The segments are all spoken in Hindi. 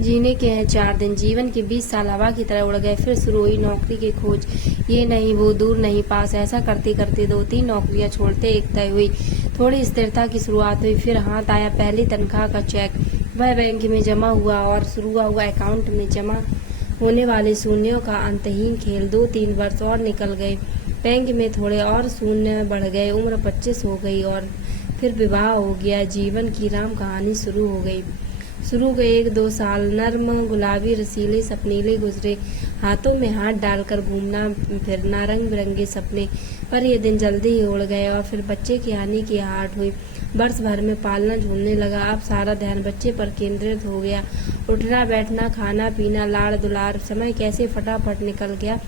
जीने के हैं 4 दिन। जीवन के 20 साल हवा की तरह उड़ गए। फिर शुरू हुई नौकरी की खोज। ये नहीं वो, दूर नहीं पास, ऐसा करते करते 2-3 नौकरियां छोड़ते एक तय हुई। थोड़ी स्थिरता की शुरुआत हुई। फिर हाथ आया पहली तनख्वाह का चेक। वह बैंक में जमा हुआ और शुरू हुआ अकाउंट में जमा होने वाले शून्यों का अंतहीन खेल। 2-3 वर्ष और निकल गए। बैंक में थोड़े और शून्य बढ़ गए। उम्र 25 हो गई और फिर विवाह हो गया। जीवन की राम कहानी शुरू हो गई। 1-2 साल नर्म गुलाबी रसीले सपनीले गुजरे। हाथों में हाथ डालकर घूमना फिरना, रंग बिरंगे सपने। पर ये दिन जल्दी ही उड़ गए और फिर बच्चे के आने की आहट हुई। वर्ष भर में पालना झूलने लगा। अब सारा ध्यान बच्चे पर केंद्रित हो गया। उठना बैठना, खाना पीना, लाड़ दुलार। समय कैसे फटाफट निकल गया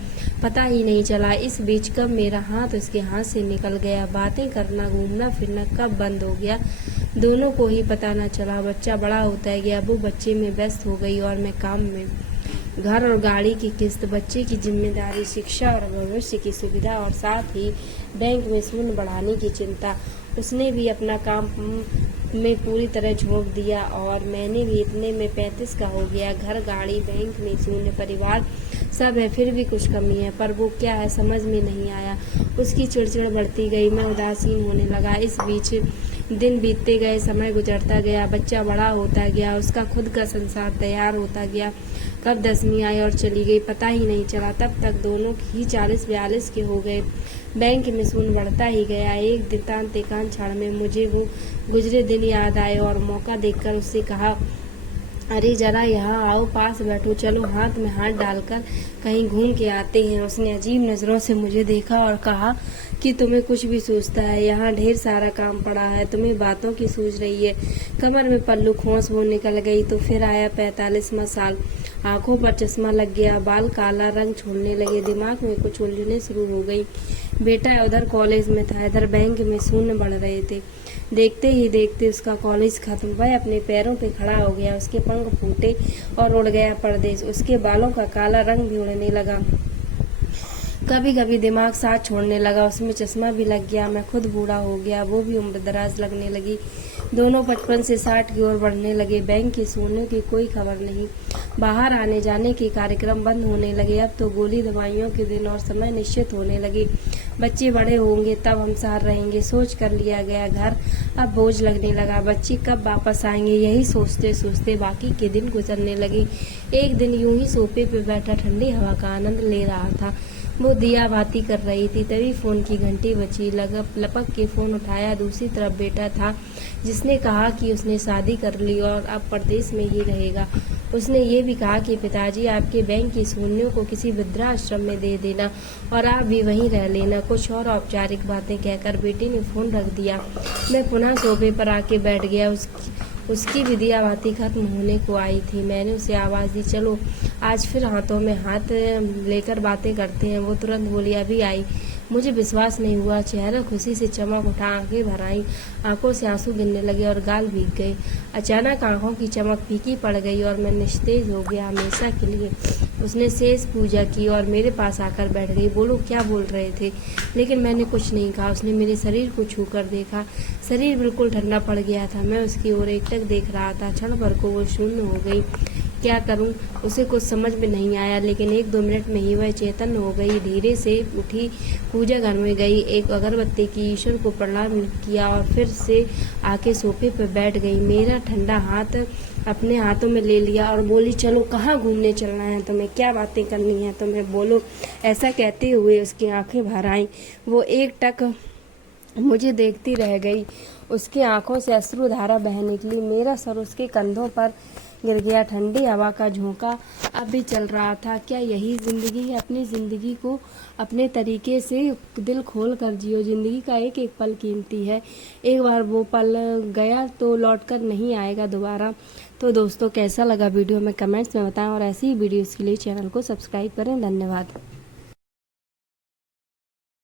पता ही नहीं चला। इस बीच कब मेरा हाथ उसके हाथ से निकल गया। बातें करना घूमना फिरना कब बंद हो गया दोनों को ही पता न चला। बच्चा बड़ा होता गया। वो बच्चे में व्यस्त हो गई और मैं काम में। घर और गाड़ी की किस्त, बच्चे की जिम्मेदारी, शिक्षा और भविष्य की सुविधा और साथ ही बैंक में शून्य बढ़ाने की चिंता। उसने भी अपना काम में पूरी तरह झोंक दिया और मैंने भी इतने में 35 का हो गया। घर गाड़ी बैंक में शून्य, परिवार सब है, फिर भी कुछ कमी है। पर वो क्या है समझ में नहीं आया। उसकी चिड़चिड़ बढ़ती गई। मैं उदासीन होने लगा। इस बीच दिन बीतते गए, समय गुजरता गया। बच्चा बड़ा होता गया। उसका खुद का संसार तैयार होता गया। कब 10वीं आई और चली गई पता ही नहीं चला। तब तक दोनों ही 40-42 के हो गए। बैंक में शून्य बढ़ता ही गया। एक दिन एकांत क्षण में मुझे वो गुजरे दिन याद आए और मौका देखकर उससे कहा, अरे जरा यहाँ आओ, पास बैठो, चलो हाथ में हाथ डालकर कहीं घूम के आते हैं। उसने अजीब नज़रों से मुझे देखा और कहा कि तुम्हें कुछ भी सूझता है? यहाँ ढेर सारा काम पड़ा है, तुम्हें बातों की सूझ रही है। कमर में पल्लू खोस वो निकल गई। तो फिर आया 45वां साल। आंखों पर चश्मा लग गया, बाल काला रंग छोड़ने लगे, दिमाग में कुछ उलझने शुरू हो गई। बेटा उधर कॉलेज में था, इधर बैंक में शून्य बढ़ रहे थे। देखते ही देखते उसका कॉलेज खत्म। वह अपने पैरों पे खड़ा हो गया। उसके पंख फूटे और उड़ गया परदेश। उसके बालों का काला रंग भी उड़ने लगा। कभी कभी दिमाग साथ छोड़ने लगा। उसमें चश्मा भी लग गया। मैं खुद बूढ़ा हो गया। वो भी उम्र दराज लगने लगी। दोनों 55 से 60 की ओर बढ़ने लगे। बैंक के सोने की कोई खबर नहीं। बाहर आने जाने के कार्यक्रम बंद होने लगे। अब तो गोली दवाइयों के दिन और समय निश्चित होने लगे। बच्चे बड़े होंगे तब हम शहर रहेंगे, सोच कर लिया गया घर अब बोझ लगने लगा। बच्चे कब वापस आएंगे यही सोचते सोचते बाकी के दिन गुजरने लगे। एक दिन यूं ही सोफे पे बैठा ठंडी हवा का आनंद ले रहा था। वो दिया बाती कर रही थी, तभी फोन की घंटी बजी। लपक के फोन उठाया। दूसरी तरफ बेटा था जिसने कहा कि उसने शादी कर ली और अब परदेश में ही रहेगा। उसने ये भी कहा कि पिताजी आपके बैंक की शून्यों को किसी वृद्धाश्रम में दे देना और आप भी वहीं रह लेना। कुछ और औपचारिक बातें कहकर बेटे ने फोन रख दिया। मैं पुनः सोफे पर आके बैठ गया। उसकी भी दिया बाती खत्म होने को आई थी। मैंने उसे आवाज़ दी, चलो आज फिर हाथों में हाथ लेकर बातें करते हैं। वो तुरंत बोली, अभी आई। मुझे विश्वास नहीं हुआ। चेहरा खुशी से चमक उठा, आंखें भर आईं, आंखों से आंसू गिरने लगे और गाल भीग गए। अचानक आंखों की चमक फीकी पड़ गई और मैं निस्तेज हो गया हमेशा के लिए। उसने शेष पूजा की और मेरे पास आकर बैठ गई। बोलो क्या बोल रहे थे? लेकिन मैंने कुछ नहीं कहा। उसने मेरे शरीर को छू कर देखा। शरीर बिल्कुल ठंडा पड़ गया था। मैं उसकी ओर एकटक देख रहा था। क्षण भर को वो शून्य हो गई। क्या करूं? उसे कुछ समझ में नहीं आया, लेकिन 1-2 मिनट में ही वह चेतन हो गई। धीरे से उठी, पूजा घर में गई, एक अगरबत्ती की, ईश्वर को प्रणाम किया और फिर से आके सोफे पर बैठ गई। मेरा ठंडा हाथ अपने हाथों में ले लिया और बोली, चलो कहाँ घूमने चलना है तुम्हें? क्या बातें करनी है तुम्हें? बोलो। ऐसा कहते हुए उसकी आंखें भर आईं। वो एकटक मुझे देखती रह गई। उसकी आंखों से अश्रुधारा बह निकली। मेरा सर उसके कंधों पर गिर गया। ठंडी हवा का झोंका अब भी चल रहा था। क्या यही जिंदगी है? अपनी जिंदगी को अपने तरीके से दिल खोल कर जियो। जिंदगी का एक एक पल कीमती है। एक बार वो पल गया तो लौट कर नहीं आएगा दोबारा। तो दोस्तों कैसा लगा वीडियो में कमेंट्स में बताएं और ऐसी ही वीडियोस के लिए चैनल को सब्सक्राइब करें। धन्यवाद।